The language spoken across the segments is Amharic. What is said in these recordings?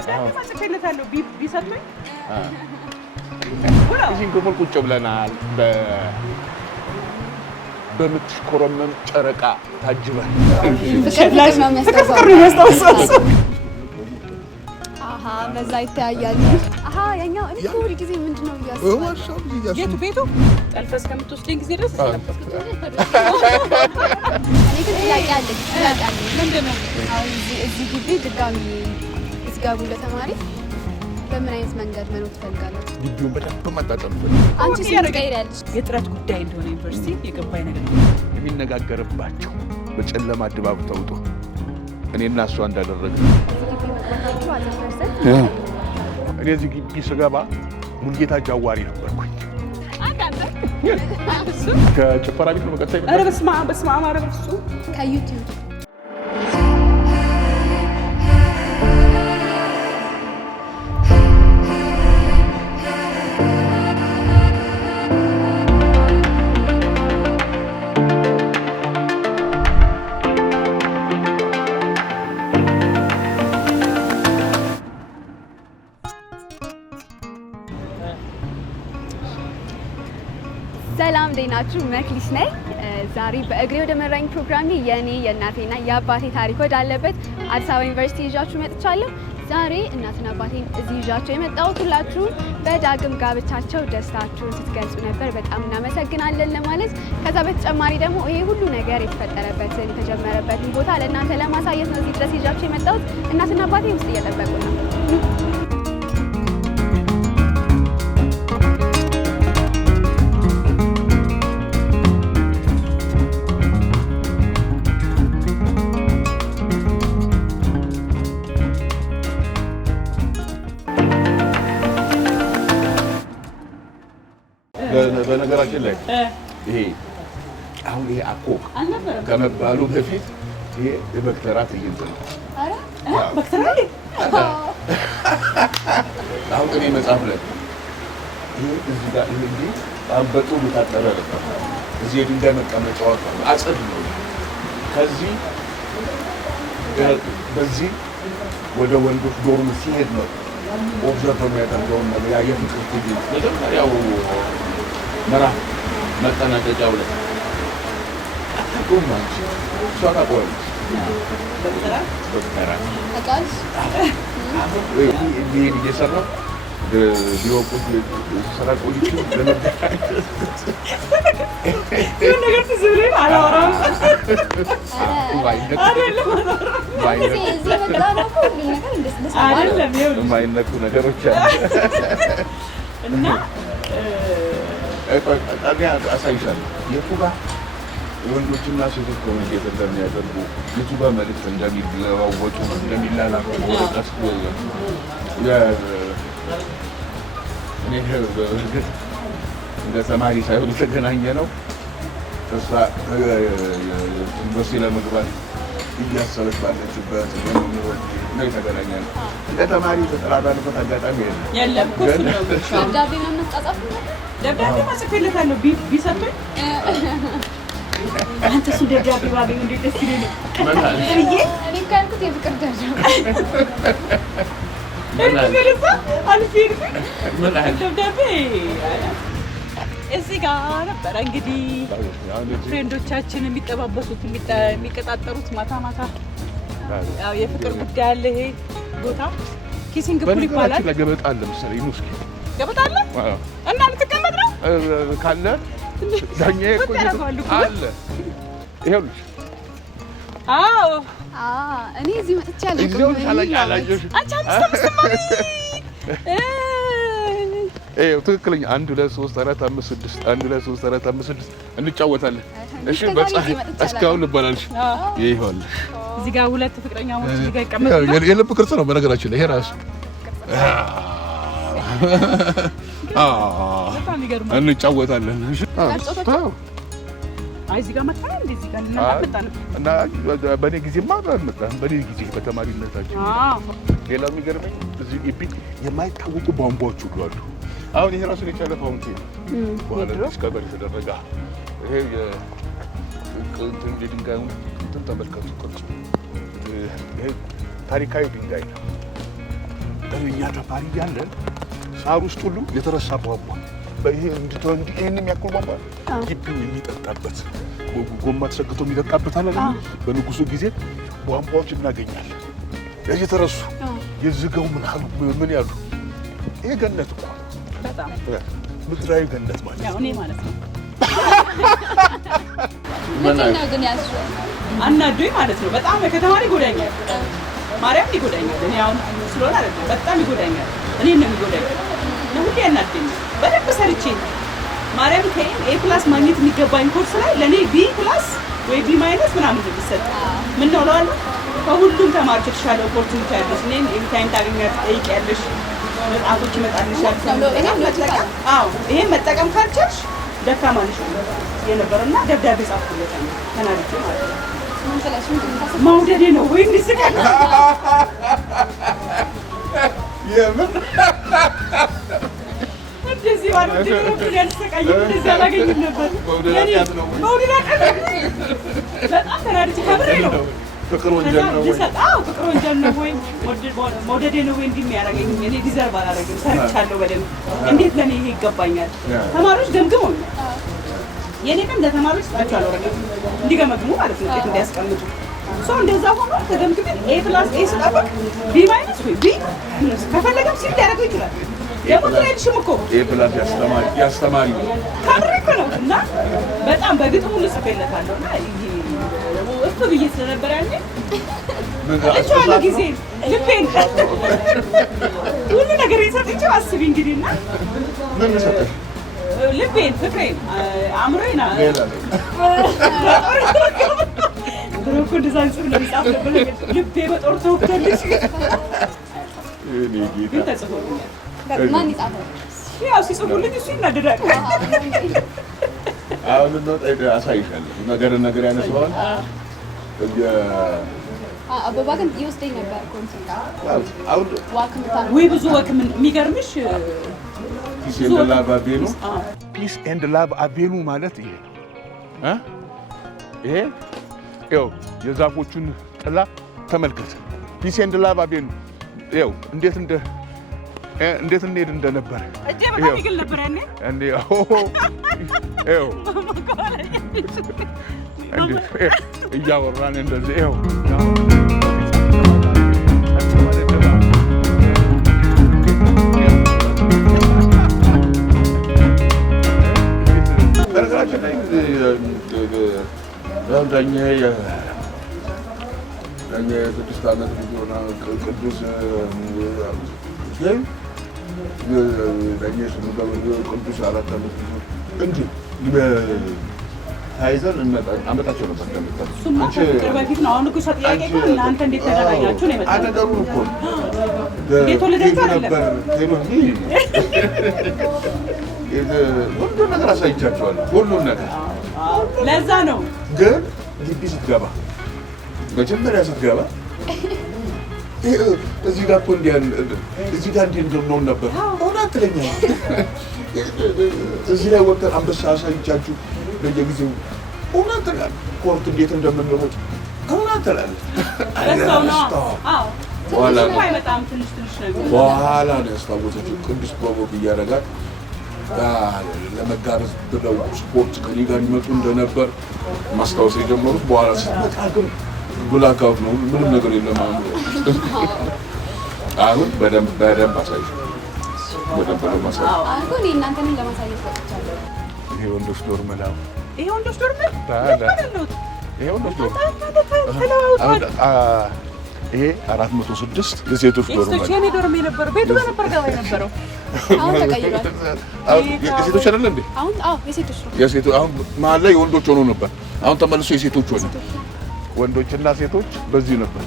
ደብዳቤ ማጽፈለታለሁ ቢሰጡኝ እዚህም ግሙል ቁጭ ብለናል በምትሽኮረመም ጨረቃ ታጅበን ፍቅር ነው የሚያስታውሰው በዛ ይታያል ያኛው እኔ ሁሉ ጊዜ ምንድነው እያሰብኩ የቱ ቤቱ ጠልፈስ ከምትወስደኝ ጊዜ ድረስ ነበር እኔ ግን ጥያቄ አለኝ ምንድነው አሁን እዚህ ግቢ ድጋሚ እስጋቡ ለተማሪ በምን አይነት መንገድ መኖር ትፈልጋላችሁ? ግቢውን በደንብ ማጣጣም አንቺ ሲያደርጋለች የጥረት ጉዳይ እንደሆነ ዩኒቨርሲቲ የገባኝ ነገር ነው የሚነጋገርባቸው በጨለማ ድባብ ተውጦ እኔና እሷ እንዳደረገ እኔ እዚህ ግቢ ስገባ ሙልጌታ ጃዋሪ ነበርኩኝ። ከጭፈራ ቤት ነው መቀጠል። ኧረ በስመ አብ ኧረ በፍፁም ከዩቲዩብ ሰላም ደህናችሁ መክሊስ ነኝ። ዛሬ በእግሬ ወደ መራኝ ፕሮግራሜ የኔ የእናቴና የአባቴ ታሪክ ወዳለበት አዲስ አበባ ዩኒቨርሲቲ ይዣችሁ መጥቻለሁ። ዛሬ እናትና አባቴን እዚህ ይዣቸው የመጣሁት ሁላችሁም በዳግም ጋብቻቸው ደስታችሁን ስትገልጹ ነበር። በጣም እናመሰግናለን ለማለት ከዛ በተጨማሪ ደግሞ ይሄ ሁሉ ነገር የተፈጠረበትን የተጀመረበትን ቦታ ለእናንተ ለማሳየት ነው እዚህ ድረስ ይዣቸው የመጣሁት። እናትና አባቴ ውስጥ እየጠበቁ ነው። በነገራችን ላይ ይሄ አሁን ይሄ አኮባ ከመባሉ በፊት ይሄ የበክተራ ትዕይንት ነው። በክተራ አሁን እኔ መጽሐፍ ላይ ይሄ እዚህ ጋር ይሄ እንጂ አበጡ የታጠረ ነበር። እዚህ የድንጋይ መቀመጫው አጸድ ነው። ከዚህ በዚህ ወደ ወንዶች ዶርም ሲሄድ ነው ኦብዘርቭ የሚያደርገውን ነገር ያ የፍቅር ትዕይንት መጀመሪያው ምዕራፍ መጠናቀቂያው ላይ አታውቅም አንቺ እሷ ታውቀዋለች። በክተራ ይሄን እየሰራሁ ቢሮ ቁጭ ስራ ቆይቼ ነገር ትዝ ብሎኝ አላወራም። የማይነኩ ነገሮች አሉ እና አሳይሻለሁ የቱ ጋር ወንዶችና ሴቶች ኮሚኒኬት እንደሚያደርጉ የቱ ጋር መልዕክት እንደሚለዋወጡ እንደሚላላኩ ወረቀት እኔ በእርግጥ እንደ ተማሪ ሳይሆን የተገናኘ ነው። እሷ ዩኒቨርሲቲ ለመግባት እያሰበች ባለችበት ነው የተገናኘ ነው። እንደ ተማሪ የተጠራራንበት አጋጣሚ የለም። ደብዳቤ ነው የምትጻጻፉ? ደብዳቤ ማጽፈለታለሁ ቢሰጡኝ አንተ እሱ ደብዳቤ ባገኝ እንዴት ደስ ይለኝ ብዬ እኔ እኮ ያልኩት የፍቅር ደብዳቤ እዚህ ጋር ነበረ እንግዲህ ፍሬንዶቻችን የሚጠባበሱት የሚቀጣጠሩት ማታ ማታ ያው የፍቅር ጉዳይ አለ። ይሄ ቦታ ኪሲንግ ፑል ይባላል። ገበጣ አለ መሰለኝ ሙስኪ ገበጣ አለ እና ልትቀመጥ ነው ካለ ዳኛዬ እኮ አለ ይኸውልሽ። አዎ እኔ እዚህ መጥቻለሁ። እዚያው ታላላጆች አንቺ አምስተምስተማሪ ትክክለኛ 1 2 3 4 5 6 1 2 3 4 5 6 እንጫወታለን። እሺ በፀሐይ እስካሁን ልባላልሽ ይሄዋል። እዚህ ጋር ሁለት ፍቅረኛሞች እዚህ ጋር ይቀመጣሉ። የልብ ቅርጽ ነው በነገራችን ላይ ይሄ ራሱ እንጫወታለን። እሺ አይ እዚህ ጋር መጣ እንደዚህ ጋር ልናመጣ ነው እና በኔ ጊዜማ አልመጣም። በኔ ጊዜ በተማሪነታችን ሌላው የሚገርመኝ እዚህ ግቢ የማይታወቁ ቧንቧዎች ሁሉ አሉ። አሁን ይሄ ራሱን የቻለ ፋውንቴን በኋላ ዲስከቨር የተደረገ ይሄ የድንጋዩን እንትን ተመልከቱ። ቅርጹ ይሄ ታሪካዊ ድንጋይ ነው። እኛ ተማሪ እያለን ሳር ውስጥ ሁሉ የተረሳ ቧንቧ በይሄ ይሄን የሚያክል ቧንቧ ግቢው የሚጠጣበት ጎማ ተሰክቶ የሚጠጣበት አለ። በንጉሱ ጊዜ ቧንቧዎች እናገኛለን። የተረሱ የዝገው ምን ያሉ ይሄ ገነት እኮ በጣም ምድራዊ ገነት ማለት ያው እኔ ማለት ነው። ምንድነው ግን ያሱ አናዶኝ ማለት ነው። በጣም ከተማሪ ይጎዳኛል፣ ማርያም ይጎዳኛል። እኔ አሁን ስለሆነ አይደለም በጣም ይጎዳኛል። እኔ ነው የሚጎዳኝ ነው ሁሌ ያናደኛል። በደንብ ሰርቼ ማርያም ከኤ+ ማግኘት የሚገባኝ ኮርስ ላይ ለኔ B+ ወይ B- ምናምን ይሰጥ ምን ነው ለዋለሁ ከሁሉም ተማሪዎች የተሻለ ኦፖርቹኒቲ ያለሽ እኔን ኤቭሪታይም ታገኛለሽ፣ ጠይቂያለሽ፣ መጽሐፎች ይመጣልሻል። ይሄን መጠቀም ካልቻልሽ ደካማ ነሽ የነበረና ደብዳቤ ጻፍኩለት ተናድጄ ማለት ነው። መውደዴ ነው ወይ እንዲስቃል የምን እንደዚህ ማለት ነው። ያልሰቃይ እንደዚህ አላገኝም ነበር። በጣም ተናድጄ ከብሬ ነው። ፍቅር ወንጀል ነው ወይ? ፍቅር ወንጀል ነው ወይ? መውደዴ ነው ወይ እንዲህ የሚያደርገኝ? እኔ ዲዘርቭ አላደርግም። ሰርቻለሁ በደንብ። እንዴት ለኔ ይሄ ይገባኛል? ተማሪዎች ገምግመውኛል። የኔ ቀን ለተማሪዎች ስጣቸዋለሁ ወረቀት እንዲገመግሙ ማለት ነው፣ ውጤት እንዲያስቀምጡ። ሰው እንደዛ ሆኖ ተገምግመን A+ ስጠብቅ B- ወይ B ከፈለገም ሲል ሊያደርገው ይችላል። ደግሞ ትሬድሽም እኮ A+ ያስተማሪ ነው ከምሬ እኮ ነው። እና በጣም በግጥሙ ጽፌለታለሁ እና እፍ ብዬ ስለነበረ ያኔ እቻለ ጊዜ ልቤን ሁሉ ነገር የሰጥቼው አስቢ እንግዲህ እና ምን ሰጠሽ? ልቤን፣ ፍቅሬን፣ አእምሮዬን ድሮ እኮ እንደዛ ጽፍ ነው የሚጻፍ ነበር። ልቤ በጦር ተወግቶልሽ ግን ተጽፎልኛል። ማን ይጻፈው? ያው ሲጽፉልኝ እሱ ይናደዳል። አሁን ነው አሳይሻለሁ። ነገር ያነሳዋል። አበባ ግን ይወስደኝ ነበር ኮንሰርት አሁን ወይ ብዙ ወክ የሚገርምሽ ፒስ ኤንድ ላቭ አቬኑ ፒስ ኤንድ ላቭ አቬኑ ማለት ይሄ ይኸው የዛፎቹን ጥላ ተመልከት። ፒስ ኤንድ ላቭ አቬኑ ይኸው እንዴት እንሄድ እንደነበረ እጄ በጣም ይግል ነበር ያኔ እንዴ ይኸው እያወራን እንደዚህ ይኸው በነገራችን ላይ ዳኛዬ የስድስት ዓመት ልጅ ሆና ቅዱስ ዳኛዬ ቅዱስ 4 ዓመት ልጅ እንጂ ታይዘን አመጣቸው ነበር። እሱማ ከፍቅር በፊት ነው። አሁን እኮ ጥያቄ እኮ እናንተ እንዴት ተገናኛችሁ ነው የመጣው። ነገሩን እኮ እንዴት ወለዳችሁ አይደለም ሁሉን ነገር አሳይቻቸዋለሁ። ሁሉን ነገር ለዛ ነው። ግን ግቢ ስትገባ መጀመሪያ ስትገባ እዚህ ጋር እኮ እዚህ ጋር እንዲህ እንደምንሆን ነበር እውነት ትለኛለህ። እዚህ ላይ ወጥተን አንበሳ አሳይቻችሁ በየጊዜው እውነት ትላለህ። ኮርት እንዴት እንደምንሮጥ እውነት ትላለህ። በኋላ ነው ያስታወሰችው። ቅዱስ ፕሮቮክ እያደረጋት ለመጋበዝ ብለው ስፖርት ከኔ ጋር ይመጡ እንደነበር ማስታወስ የጀመሩት በኋላ ስትመጣ ግን ብላክአውት ነው፣ ምንም ነገር የለም። አሁን በደንብ አሳይሽ፣ በደንብ አሳይሽ። አሁን እናንተንም ለማሳየት ወጥቻለሁ። ይሄ ወንዶች ዶርም ነው። ይሄ ወንዶች ዶርም ይሄ ወንዶች ዶርም ይሄ 406 የሴቶች ዶርም ነው። የኔ ዶርም የነበረው ቤቱ ነበር ገባ የነበረው። አሁን ተቀይሯል። የሴቶች አይደለ እንዴ? አሁን የሴቶች ነው። የሴቶች አሁን መሀል ላይ የወንዶች ሆኖ ነበር። አሁን ተመልሶ የሴቶች ሆነ። ወንዶችና ሴቶች በዚህ ነበር።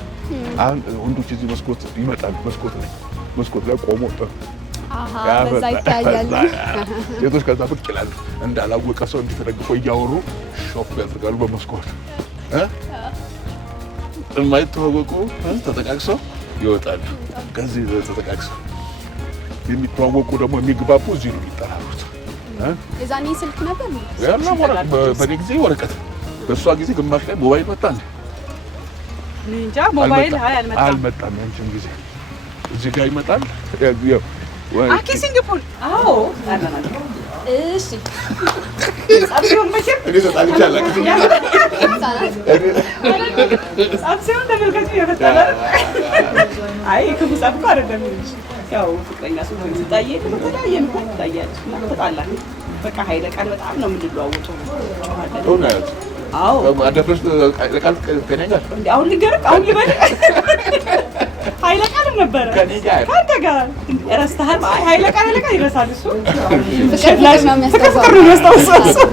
አሁን ወንዶች እዚህ መስኮት ይመጣሉ። መስኮት ላይ ቆሞ በዛ ይታያል። ሴቶች ከዛ ብቅ ይላሉ። እንዳላወቀ ሰው እንዲተደግፎ እያወሩ ሾፍ ያደርጋሉ በመስኮት የማይተዋወቁ ተጠቃቅሰው ይወጣሉ። ከዚህ ተጠቃቅሰው የሚተዋወቁ ደግሞ የሚግባቡ እዚህ ነው የሚጠራሩት። የዛኔ ስልክ ነበር ያላ በኔ ጊዜ ወረቀት፣ በእሷ ጊዜ ግማሽ ላይ ሞባይል መጣ። እንጃ ሞባይል አልመጣም። ያንቺን ጊዜ እዚህ ጋር ይመጣል። አኪ ሲንጋፖር አዎ አናናል እሺ አብሲውን መቼም እኔ ተጣልቻለሁ። አብሲውን ተመልካቹ ያፈጣል አይ ከሙሳብ ጋር አይደለም ያው ፍቅረኛ ሰው ሲታየ ከተለያየ ምክንያት ታያለች እና ተጣላን በቃ ኃይለ ቃል በጣም ነው የምንለዋወጠው እውነት አዎ አደረሽ ቃል ከኔ ጋር እንዴ አሁን ልንገርህ አሁን ልበል ኃይለ ቃል ነበር ካንተ ጋር ረስተሃል ኃይለ ቃል ይረሳል እሱ ፍቅር ነው የሚያስታውሰው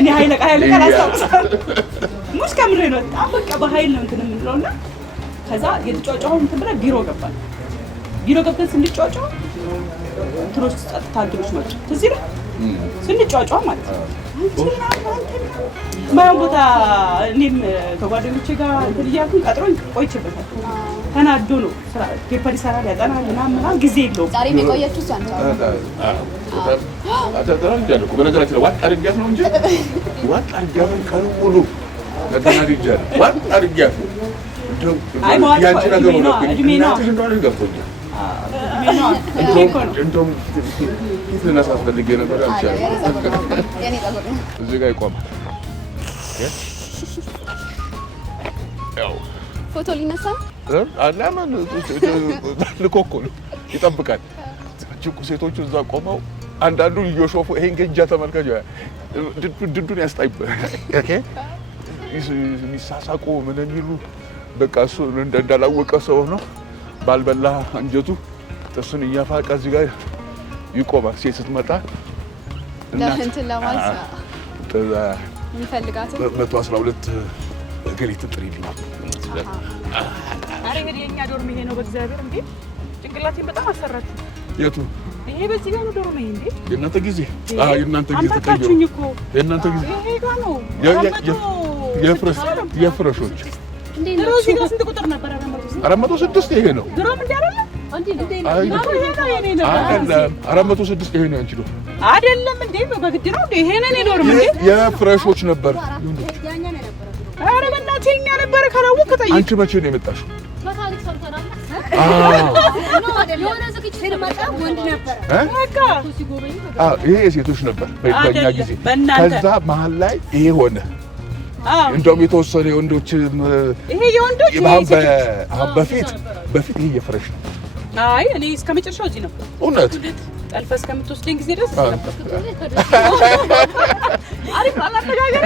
እኔ ኃይለ ቃል አስታውሳለሁ ሙስ ከምሬ ነው በጣም በቃ በኃይል ነው እንትን የምንለውና ከዛ የተጫጫው እንትን ብለን ቢሮ ገብተን ስንጫጫው ትሮስ ታንትሮች መጡ ትዝ ይላል ስንጫጫው ማለት ነው ማን ቦታ እኔም ከጓደኞቼ ጋር እንትን እያልኩኝ ቀጥሮኝ ቆይቼበታል ተናዶ ነው ስራ ፔፐር ይሰራል ያጠናል ምናምን ጊዜ የለውም ዛሬ የቆየችው እሷ አንተ አታደራጅ በነገራችን ላይ ዋጥ አድርጊያት ነው እንጂ ዋጥ አድርጊያት ቀን ሙሉ ተናድጃለሁ ዋጥ አድርጊያት አይ ማለት ያንቺ ነገር ነው እድሜ ነው እንደሆነ ገብቶኛል እንደውም ልነሳት ፈልጌ ነበር አልቻልኩም እዚህ ጋር ይቆማል ፎቶ ሊነሳ ለምን ልኮኮ ነው ይጠብቃል ጭቁ ሴቶቹ እዛ ቆመው አንዳንዱ እየሾፉ ይሄን ገንጃ ተመልከቱ ድዱን ያስጣይበ የሚሳሳቁ ምን የሚሉ በቃ እሱ እንዳላወቀ ሰው ነው ባልበላ አንጀቱ ጥርሱን እያፋቀ እዚህ ጋር ይቆማል ሴት ስትመጣ ለእንትን ለማለት የሚፈልጋት 112 ገሊት ጥሪልኝ አረ እንግዲህ የኛ ዶርም ይሄ ነው በእግዚአብሔር እንዴ ጭንቅላቴን በጣም አሰራችሁ የቱ ይሄ በዚህ ጋር ነው ዶርም ይሄ እንዴ የእናንተ ጊዜ የእናንተ ጊዜ ተቀየረ የእናንተ ጊዜ ይሄ ጋር ነው የፍረሾች እንዴ ነው እዚህ ጋር ስንት ቁጥር ነበር 406 ይሄ ነው ዶርም እንዴ አይደለ አይደለም 406 ይሄ ነው አንቺ ዶርም አይደለም እንዴ በግድ ነው እንዴ ይሄ ነው ዶርም እንዴ የፍረሾች ነበር ያኛ ነው ነበር አረ በእናትህ የኛ ነበር ካላወቅ ጠይቅ አንቺ መቼ ነው የመጣሽው በታሪክ ሰምተናል ነው አይደለም የሆነ ዝግጅት መጣ ወንድ ነበር በቃ ይሄ የሴቶች ነበር በእኛ ጊዜ ከዛ መሀል ላይ ይሄ ሆነ እንደውም የተወሰነ የወንዶች ይሄ የወንዶች በፊት ይሄ የፍረሽ ነው አይ እኔ እስከመጨረሻው እዚህ ነበር እውነት ጠልፈህ እስከምትወስደኝ ጊዜ ድረስ ነበር አሪፍ አላነጋገር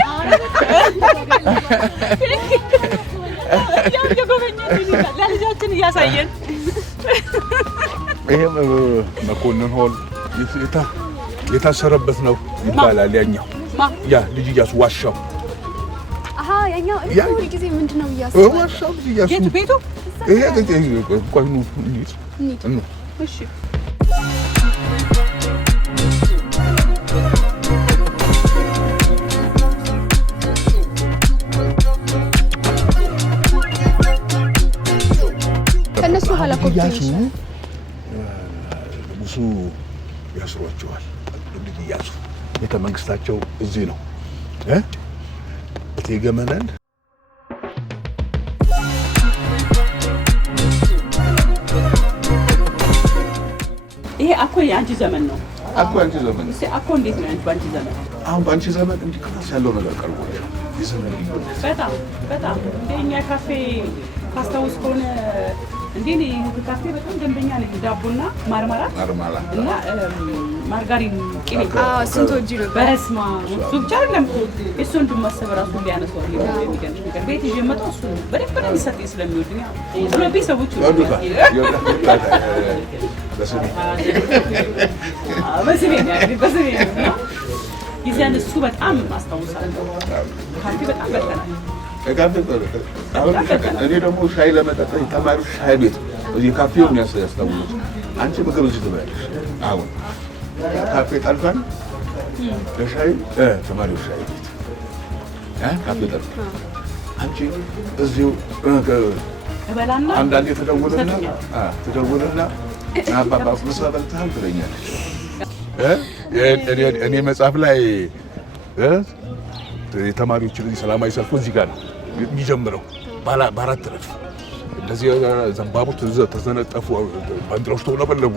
ያው የጎበኘን ለልጃችን እያሳየን ይሄ መኮንን ሆል የታሰረበት ነው ይባላል ያኛው ያ ልጅ እያሱ ዋሻው ያኛው ሁሉ ጊዜ ምንድነው እያሱ ዋሻው ልጅ እያሱ ቤቱ ይሄ ቆይ ነው እሺ ከነሱ ኋላ ኮፒያሽ ብዙ ያስሯቸዋል ልጅ እያሱ ቤተ መንግስታቸው እዚህ ነው እቴጌ መነን ይሄ አኮ የአንቺ ዘመን ነው አኮ አንቺ ዘመን እሺ አኮ እንዴት ነው ባንቺ ዘመን አሁን ባንቺ ዘመን እንዲህ ክላስ ያለው ነገር ቀርቦ የዘመን በጣም እንደኛ ካፌ ካስታውስ ከሆነ እንዴ ካፌ በጣም ደንበኛ ነኝ ዳቦና ማርማራ እና ማርጋሪን ቅቤ ስንቶጂ ነው በስማ ሱብቻ አይደለም እሱ እንደማሰብ ራሱ ሊያነሳው የሚገርምሽ ነገር ቤት ይዤ መጣሁ እሱ በደንብ ነው የሚሰጠኝ ስለሚወድኝ ስለዚህ ሰዎች በስሜ ጊዜያን እሱ በጣም አስታውሳለሁ ካፌ በጣም በተናል እኔ ደግሞ ሻይ ለመጠጥ ተማሪዎች ሻይ ቤት እዚህ ካፌው ነው ያስታውሱት አንቺ ምግብ እዚህ ትበያለሽ አሁን ካፌ ጠልፈን ለሻይ ተማሪዎች ሻይ ቤት ካፌ ጠልፈን አንቺ እዚሁ አንዳንዴ ትደውልና አባባ ምሳ በልተሃል ትለኛለች እኔ መጽሐፍ ላይ የተማሪዎች ሰላማዊ ሰልፉ እዚህ ጋር ነው የሚጀምረው በአራት ረድፍ ለዚህ ዘንባቦች ተዘነጠፉ፣ ባንዲራዎች ተውለበለቡ።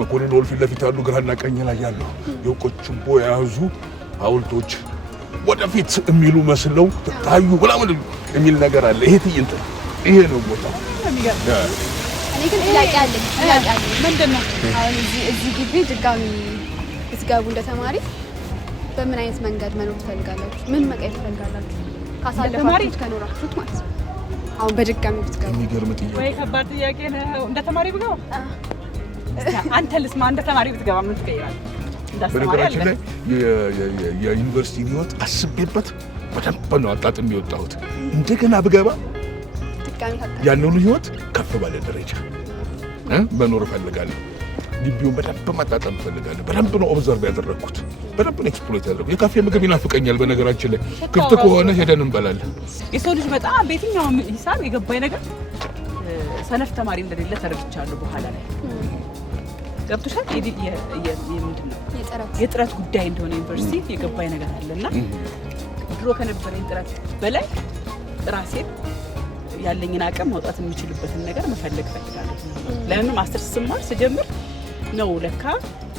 መኮንን ሆል ፊት ለፊት ያሉ ግራና ቀኝ ላይ ያለው የውቆች ችቦ የያዙ ሐውልቶች ወደፊት የሚሉ መስለው ታዩ ምናምን የሚል ነገር አለ። ይሄ ትዕይንት ይሄ ነው ቦታው። እኔ ግን ጥያቄ አለኝ። ምንድን ነው? አሁን እዚህ ግቢ ድጋሚ ብትገቡ እንደ ተማሪ በምን አይነት መንገድ መኖር ትፈልጋላችሁ? ምን መቀየር ትፈልጋላችሁ? ካሳለፋችሁት ከኖራችሁት ማለት ነው። አሁን በድጋሚ ብትገቡ የሚገርም ጥያቄ ወይ ከባድ ጥያቄ ነው። እንደ ተማሪ ብገባ አንተ ልስማ፣ እንደ ተማሪ ብትገባ ምን ትቀይራለህ? በነገራችን ላይ የዩኒቨርሲቲ ህይወት አስቤበት በደንብ ነው አጣጥሜ የወጣሁት። እንደገና ብገባ ያንኑ ህይወት ከፍ ባለ ደረጃ መኖር እፈልጋለሁ። ግቢውን በደንብ ማጣጣም እፈልጋለሁ። በደንብ ነው ኦብዘርቭ ያደረግኩት፣ በደንብ ነው ኤክስፕሎይት ያደረግኩት። የካፌ ምግብ ይናፍቀኛል። በነገራችን ላይ ክፍት ከሆነ ሄደን እንበላለን። የሰው ልጅ በጣም በየትኛውም ሂሳብ የገባኝ ነገር ሰነፍ ተማሪ እንደሌለ ተረድቻለሁ። በኋላ ላይ ገብቶሻል። ምንድን ነው የጥረት ጉዳይ እንደሆነ ዩኒቨርሲቲ የገባኝ ነገር አለና ድሮ ከነበረኝ ጥረት በላይ ራሴን ያለኝን አቅም ማውጣት የሚችልበትን ነገር መፈለግ ፈልጋለሁ። ለምን ማስተርስ ስማር ስጀምር ነው ለካ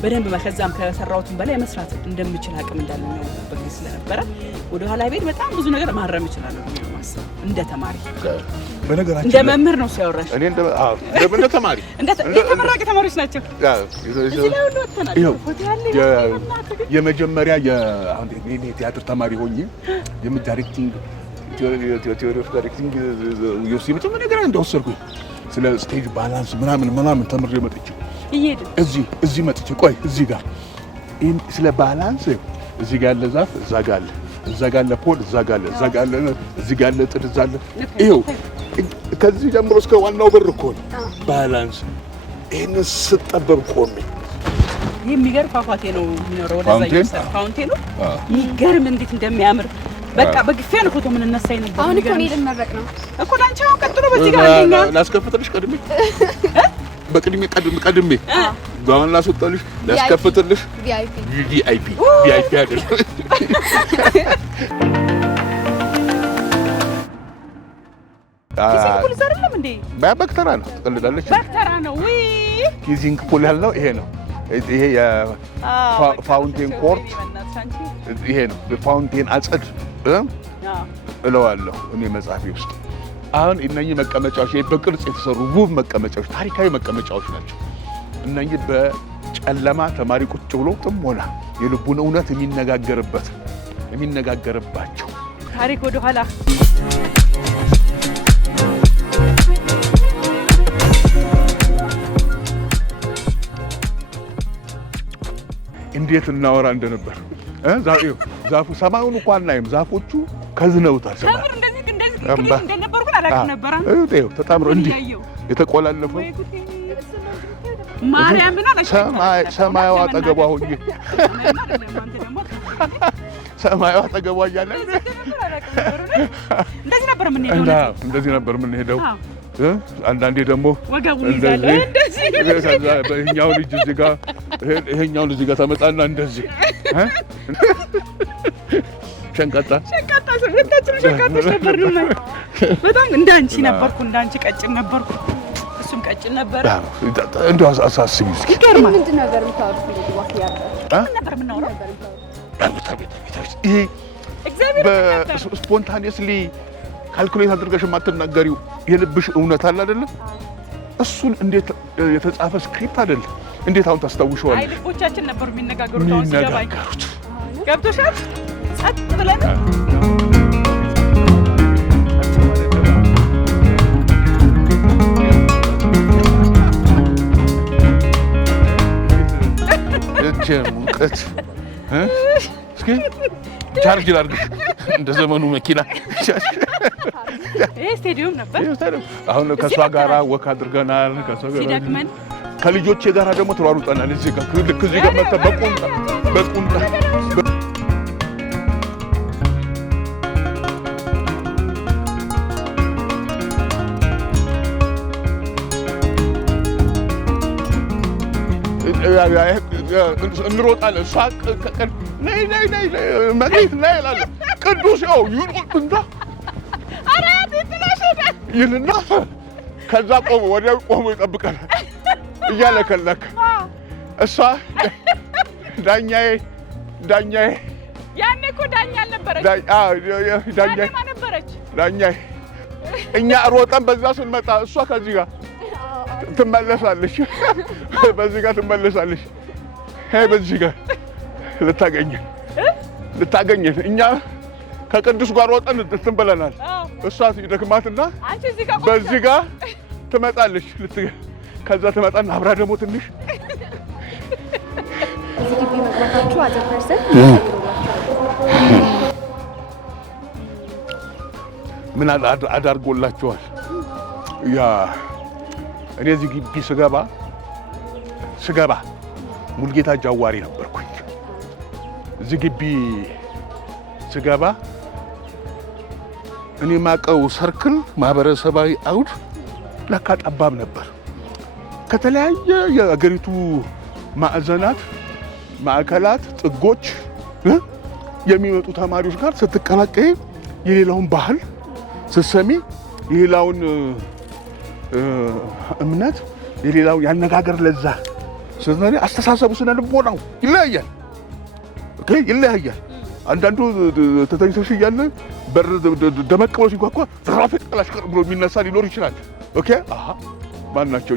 በደንብ ከዛም ከሰራሁትም በላይ መስራት እንደምችል አቅም እንዳለኝ ነው በግል ስለነበረ ወደ ኋላ ቤት በጣም ብዙ ነገር ማረም እችላለሁ ማሰብ እንደ ተማሪ። በነገራችን እንደ መምህር ነው ሲያወራሽ። እኔ እንደ ተማሪ ተመራቂ ተማሪዎች ናቸው። እዚህ ላይ ሁሉ ወጥተናል። የመጀመሪያ የቲያትር ተማሪ ሆኜ ዳይሬክቲንግ ቲዮሪ ኦፍ ዳይሬክቲንግ የመጀመሪያ ነገር እንደወሰድኩኝ ስለ ስቴጅ ባላንስ ምናምን ተምሬ መጥቼ እዚህ መጥቼ ቆይ እዚህ ጋር ስለ ባላንስ እዚህ ጋር ያለ ዛፍ እዛ ጋር አለ፣ እዛ ጋር ያለ ፖል እዛ ጋር አለ፣ እዛ ጋር ያለ እዚህ ጋር ያለ ጥድ እዛ አለ። ይኸው ከዚህ ጀምሮ እስከ ዋናው በር እኮ ነው ባላንስ። ይሄን ስጠበብ ቆሜ ይሄ የሚገርም ፏፏቴ ነው የሚኖረው። ወደዛ ይሰር ፋውንቴኑ የሚገርም እንዴት እንደሚያምር በቃ በግፊያ ነው ፎቶ ምን እናሳይ ነበር። አሁን እኮ ነው ልመረቅ ነው እኮ ዳንቻ አሁን ቀጥሎ በዚህ ጋር አንደኛ ላስከፍትልሽ ቀድሜ ቀድሜ ጋውን ላስወጣልሽ ላስከፍትልሽ ቪአይፒ አይደል ፑል አይደለም እንዴ? በክተራ ነው ትቀልዳለች። በክተራ ነው ወይ ኪዚንግ ፑል ያለው ይሄ ነው። ይሄ የፋውንቴን ኮርት ይሄ ነው። በፋውንቴን አጸድ እለዋለሁ እኔ መጽሐፌ ውስጥ። አሁን እነኚህ መቀመጫዎች በቅርጽ የተሰሩ ውብ መቀመጫዎች፣ ታሪካዊ መቀመጫዎች ናቸው። እነኚህ በጨለማ ተማሪ ቁጭ ብሎ ጥሞና የልቡን እውነት የሚነጋገርባቸው ታሪክ ወደ ኋላ እንዴት እናወራ እንደነበር ዛፉ ሰማዩን እንኳን አናይም። ዛፎቹ ከዝነውታል። ሰማይ እንደነበር ግን አላውቅም ነበር። ተጣምሮ እንዲህ የተቆላለፈው ማርያምን ሰማዩ አጠገቧ ሆኜ ሰማዩ አጠገቧ እያለ እንደዚህ ነበር የምንሄደው። አንዳንዴ ደግሞ ይሄኛው ልጅ እዚህ ጋር ይሄኛው ልጅ ጋር ተመጣና እንደዚህ ሸንቀጣ ነበር። በጣም እንዳንቺ ነበርኩ፣ እንዳንቺ ቀጭን ነበርኩ፣ እሱም ቀጭን ነበር። እንደው አሳስቢ እስኪ ምንድን ነበር የምታወሩት? እንደዚህ ዋክ ያለው ነበር የምናወራው። ይሄ በስፖንታኒየስሊ ካልኩሌት አድርገሽ የማትናገሪው የልብሽ እውነት አለ አይደለም? እሱን እንዴት የተጻፈ ስክሪፕት አይደለም? እንዴት አሁን ታስታውሻለሽ? አይ ልቦቻችን ነበሩ የሚነጋገሩት። አሁን ሲገባኝ ገብቶሻል? ጸጥ ብለን ሙቀት እስኪ ቻርጅ ላድርግሽ እንደ ዘመኑ መኪና። ይሄ ስቴዲየም ነበር። አሁን ከሷ ጋራ ወክ አድርገናል። ሲደክመን ከልጆቼ ጋራ ደግሞ ተሯሩጠናል። እዚህ ጋር ልክ እዚህ ጋር መጣ በቁንጣ እንሮጣለን። እሷ ነይ እላለሁ። ቅዱስ ያው ይሮጥ እንዳ ይልና ከዛ ወዲያው ቆሞ ይጠብቀናል እያለከለከ እሷ ዳኛዬ ያኔ እኮ ዳኛ አልነበረች። ዳኛዬ ዳኛዬ እኛ ሮጠን በዛ ስንመጣ እሷ ከዚህ ጋር ትመለሳለች፣ በዚህ ጋር ትመለሳለች። በዚህ ጋር ልታገኘን እኛ ከቅዱስ ጋር ሮጠን እንትን ብለናል። እሷ ይደክማትና በዚህ ጋር ትመጣለች። ከዛ ትመጣና አብራ ደግሞ ትንሽ እዚህ ግቢ መግባታችሁ አዘ ፐርሰን ምን አዳርጎላችኋል? ያ እኔ እዚህ ግቢ ስገባ ሙልጌታ ጃዋሪ ነበርኩኝ። እዚህ ግቢ ስገባ እኔ ማቀው ሰርክል ማህበረሰባዊ አውድ ለካ ጠባብ ነበር። ከተለያየ የአገሪቱ ማዕዘናት፣ ማዕከላት፣ ጥጎች የሚመጡ ተማሪዎች ጋር ስትቀላቀይ የሌላውን ባህል ስትሰሚ፣ የሌላውን እምነት፣ የሌላውን ያነጋገር ለዛ ስትሰሚ አስተሳሰቡ ስነ ልቦናው ይለያያል። ኦኬ ይለያያል። አንዳንዱ ተተኝተሽ እያለ በር ደመቅ ብሎ ሲንኳኳ ዘራፍ ጥላሽ ቀር ብሎ የሚነሳ ሊኖር ይችላል። ኦኬ አሃ ማናቸው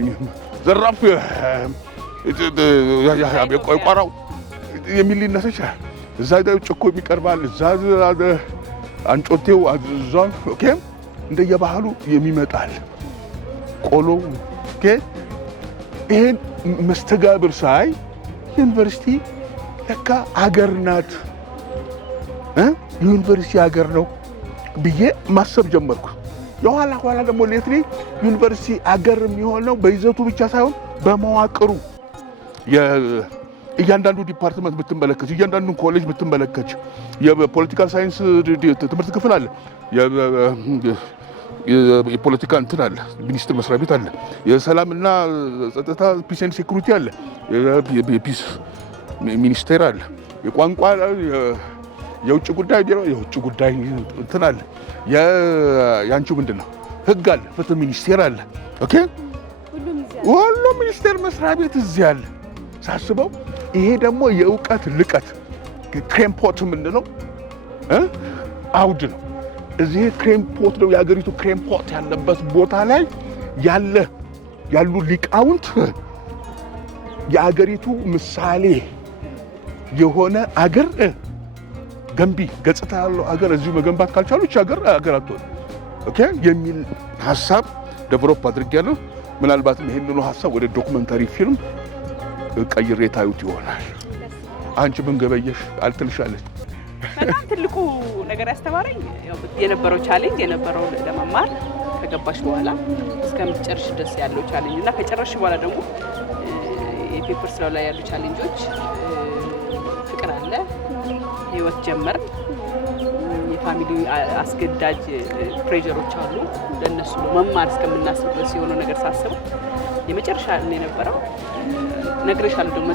ዘራፍ ቆራው የሚል ሊነሳ ይችላል። እዛ ጭኮ የሚቀርባል፣ እዛ አንጮቴው አዛን ኦኬ እንደየባህሉ የሚመጣል ቆሎ ኦኬ። ይሄን መስተጋብር ሳይ ዩኒቨርሲቲ ለካ አገር ናት፣ ዩኒቨርሲቲ ሀገር ነው ብዬ ማሰብ ጀመርኩ። የኋላ ደግሞ ሌትሊ ዩኒቨርሲቲ ሀገር የሚሆነው በይዘቱ ብቻ ሳይሆን በመዋቅሩ እያንዳንዱ ዲፓርትመንት ብትመለከች፣ እያንዳንዱ ኮሌጅ ብትመለከች፣ የፖለቲካል ሳይንስ ትምህርት ክፍል አለ፣ የፖለቲካ እንትን አለ፣ ሚኒስትር መስሪያ ቤት አለ፣ የሰላምና ጸጥታ ፒስ ኤንድ ሴኩሪቲ አለ፣ የፒስ ሚኒስቴር አለ፣ የቋንቋ የውጭ ጉዳይ ቢሮ የውጭ ጉዳይ እንትን አለ፣ ያንቺው ምንድነው ህግ አለ፣ ፍትህ ሚኒስቴር አለ። ኦኬ ሁሉም ሚኒስቴር መስሪያ ቤት እዚህ አለ። ሳስበው ይሄ ደግሞ የእውቀት ልቀት ክሬምፖት የምንለው አውድ ነው። እዚህ ክሬምፖት ነው የሀገሪቱ ክሬምፖት ያለበት ቦታ ላይ ያሉ ሊቃውንት የሀገሪቱ ምሳሌ የሆነ አገር ገንቢ ገጽታ ያለው አገር እዚሁ መገንባት ካልቻሉ እቺ አገር አትሆንም። ኦኬ የሚል ሀሳብ ዴቨሎፕ አድርጌያለሁ። ምናልባትም ይሄንኑ ሀሳብ ወደ ዶክመንታሪ ፊልም ቀይሬ ታዩት ይሆናል። አንቺ ምን ገበየሽ አልትልሻለች። በጣም ትልቁ ነገር ያስተማረኝ የነበረው ቻሌንጅ የነበረው ለመማር ከገባሽ በኋላ እስከምትጨርሽ ድረስ ያለው ቻሌንጅ እና ከጨረሽ በኋላ ደግሞ የፔፐር ስራው ላይ ያሉ ቻሌንጆች፣ ፍቅር አለ፣ ህይወት ጀመር፣ የፋሚሊ አስገዳጅ ፕሬሸሮች አሉ። ለነሱ መማር እስከምናስብ ድረስ የሆነው ነገር ሳስበው የመጨረሻ የነበረው ነግሬሻለሁ። ደግሞ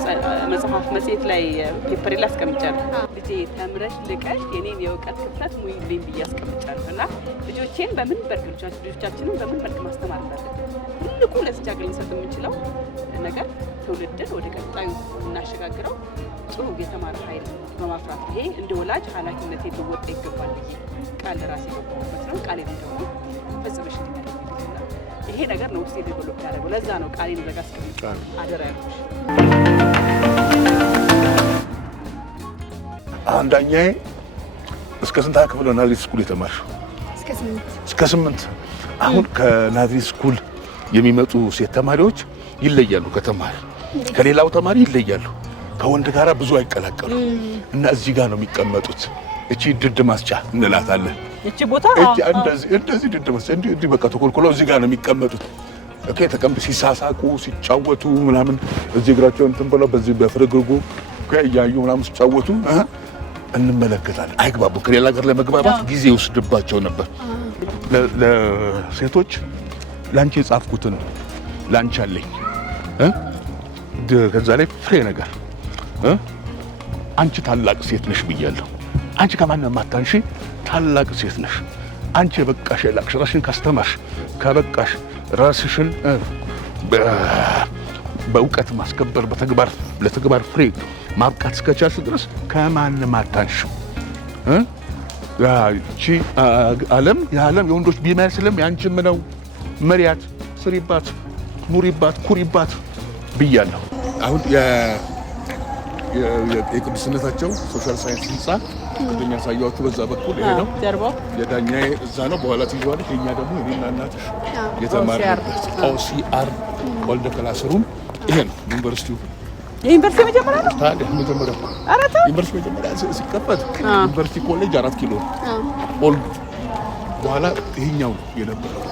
መጽሐፍ መጽሔት ላይ ፔፐር ላይ አስቀምጫለሁ። ልጄ ተምረሽ ልቀሽ የኔን የእውቀት ክፍተት ሙይልኝ ብዬ አስቀምጫለሁ እና ልጆቼን በምን መልክ ልጆቻችንን በምን መልክ ማስተማር እንዳለብን ትልቁ ለዚች ሀገር ልንሰጥ የምንችለው ነገር ትውልድን ወደ ቀጣዩ እናሸጋግረው ጥሩ የተማረ ኃይል በማፍራት ይሄ እንደ ወላጅ ኃላፊነቴ ልወጣ ይገባል ብዬ ቃል ራሴ ገባሁበት ነው። ቃሌ ደግሞ ፈጽመሽ እንድትገኝልና ይሄ ነገር ነው ውስጤ ዴቨሎፕ ያደረገው። ለዛ ነው ቃሌን ዘጋ አስቀምጬ አደራ ያልኩሽ። አንደኛዬ እስከ ስንት ክፍል ነው ናዝሬት ስኩል የተማርሽው? እስከ 8። አሁን ከናዝሬት ስኩል የሚመጡ ሴት ተማሪዎች ይለያሉ። ከተማሪ ከሌላው ተማሪ ይለያሉ። ከወንድ ጋራ ብዙ አይቀላቀሉ እና እዚህ ጋር ነው የሚቀመጡት። እቺ ድድ ማስጫ እንላታለን። እቺ ቦታ እንደዚህ ድድ ማስጫ እንዲህ በቃ ተኮልኮለው እዚህ ጋር ነው የሚቀመጡት። ኦኬ ተቀምጠው ሲሳሳቁ ሲጫወቱ ምናምን እዚህ እግራቸው እንትን ብለው በዚህ በፍርግርጉ እያዩ ምናምን ሲጫወቱ እንመለከታለን። አይግባቡ። ከሌላ ጋር ለመግባባት ጊዜ ይወስድባቸው ነበር። ለሴቶች ላንቺ የጻፍኩትን ላንቺ አለኝ ከዛ ላይ ፍሬ ነገር አንቺ ታላቅ ሴት ነሽ ብያለሁ። አንቺ ከማንም አታንሺ ታላቅ ሴት ነሽ። አንቺ የበቃሽ የላቅሽ ራስሽን ካስተማርሽ ከበቃሽ ራስሽን በእውቀት ማስከበር በተግባር ለተግባር ፍሬ ማብቃት እስከቻልሽ ድረስ ከማንም አታንሽም። ያቺ ዓለም የወንዶች ቢመስልም ያንቺም ነው። መሪያት፣ ስሪባት፣ ኑሪባት፣ ኩሪባት ብያለሁ። አሁን የቅዱስነታቸው ሶሻል ሳይንስ ህንፃ ወደኛ ያሳያችሁ በዛ በኩል ይሄ ነው። የዳኛዬ እዛ ነው። በኋላ ትይዋለሽ። የኛ ደግሞ የኔና እናትሽ የተማርንበት ኦሲአር ወልደ ክላስሩም ይሄ ነው። ዩኒቨርሲቲው የዩኒቨርሲቲ መጀመሪያ ነው። ታዲያ መጀመሪያ ዩኒቨርሲቲ መጀመሪያ ሲከፈት ዩኒቨርሲቲ ኮሌጅ 4 ኪሎ ኦልድ በኋላ ይሄኛው የነበረው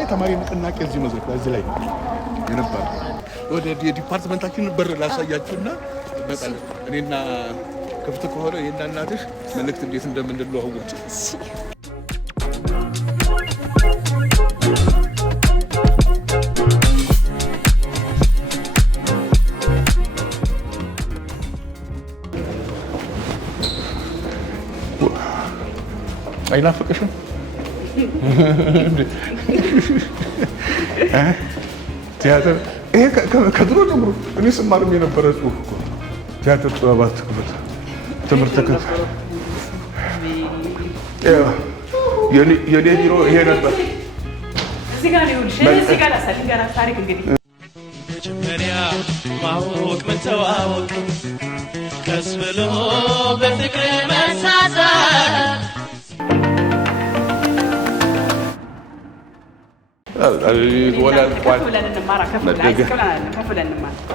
የተማሪ ንቅናቄ እዚህ መድረክ ላይ እዚህ ላይ የነበረው ወደ የዲፓርትመንታችን በር ላሳያችሁና በጣም እኔና ክፍት ከሆነ የእና እናትሽ መልእክት እንዴት እንደምንለዋወጥ አይናፍቅሽም? ቲያትር ይሄ ከድሮ ጀምሮ እኔ ስማርም የነበረ ጽሁፍ እኮ ቲያትር ጥበባት ክፍል ትምህርት ክፍል የኔ ቢሮ ይሄ ነበር። እዚህ ጋር ነው እዚህ ጋር ታሪክ እንግዲህ መጀመሪያ ማወቅ መተዋወቅ ቀስ ብሎ በፍቅር መሳሳት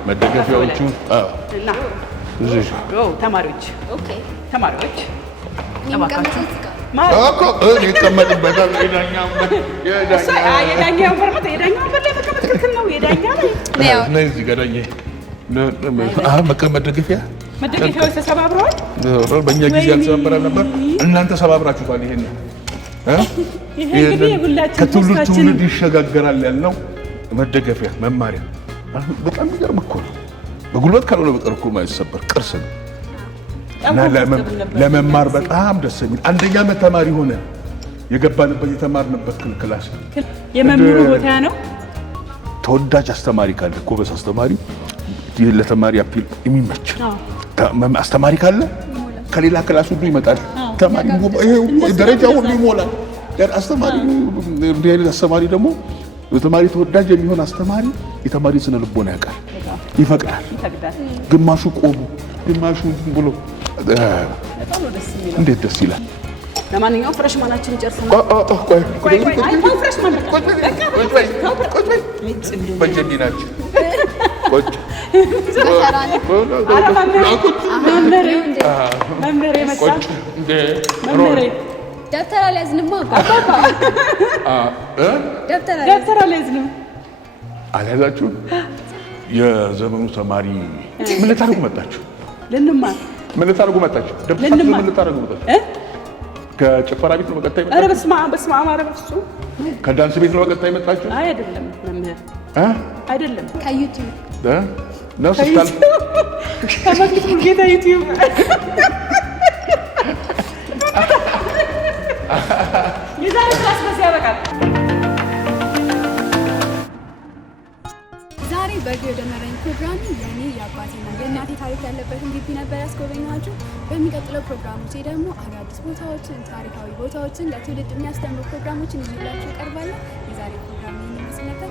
መደገፊያዎቹ ተማሪዎች መደገፊያዎች ተሰባብረዋል። በእኛ ጊዜ ያልተሰባበረ ነበር። እናንተ ሰባብራችኋል። ከትውልድ ትውልድ ይሸጋገራል ያልነው መደገፊያ መማሪያ በጣም የሚገርም እኮ ነው። በጉልበት ካልሆነ በቀር እኮ የማይሰበር ቅርስ ነው እና ለመማር በጣም ደስ የሚል አንደኛ ዓመት ተማሪ ሆነ የገባንበት የተማርንበት ክላስ የመምህሩ ቦታ ነው። ተወዳጅ አስተማሪ ካለ ጎበዝ አስተማሪ ለተማሪ አፒል የሚመች አስተማሪ ካለ ከሌላ ክላስ ሁሉ ይመጣል። ተማሪ ደረጃው ሁሉ ይሞላል። አስተማሪ እንዲህ አይነት አስተማሪ ደግሞ የተማሪ ተወዳጅ የሚሆን አስተማሪ የተማሪ ስነ ልቦና ያውቃል፣ ይፈቅዳል። ግማሹ ቆሙ፣ ግማሹ ብሎ እንዴት ደስ ይላል። ለማንኛውም ፍሬሽማናችን ጨርሰናል። ደብተር አልያዝንም። ደብተር አልያዝንም። አልያዛችሁም? የዘመኑ ተማሪ ምን ልታደርጉ መጣችሁ? ልንማር። ምን ልታደርጉ መጣችሁ? ደብተር ምን ልታደርጉ መጣችሁ? ከጭፈራ ቤት ነው በቀጥታ የመጣችሁ? ኧረ በስመ አብ በስመ አብ። ኧረ በፍፁም ከዳንስ ቤት ነው በቀጥታ የመጣችሁ? አይደለም መምህር አይደለም። ከዩቲዩብ ነው ስታል ከመክሊት ሙሉጌታ ዩቲዩብ የዛሬ ክላስ በዚህ ያበቃል። ዛሬ በእግሬ ወደ መራኝ ፕሮግራም የኔ የአባቴና የእናቴ ታሪክ ያለበትን ግቢ ነበር ያስጎበኘኋችሁ። በሚቀጥለው ፕሮግራሞቼ ደግሞ አዳዲስ ቦታዎችን፣ ታሪካዊ ቦታዎችን ለትውልድ የሚያስተምሩ ፕሮግራሞችን ይዤላችሁ እቀርባለሁ። የዛሬ ፕሮግራም ይመስል ነበር።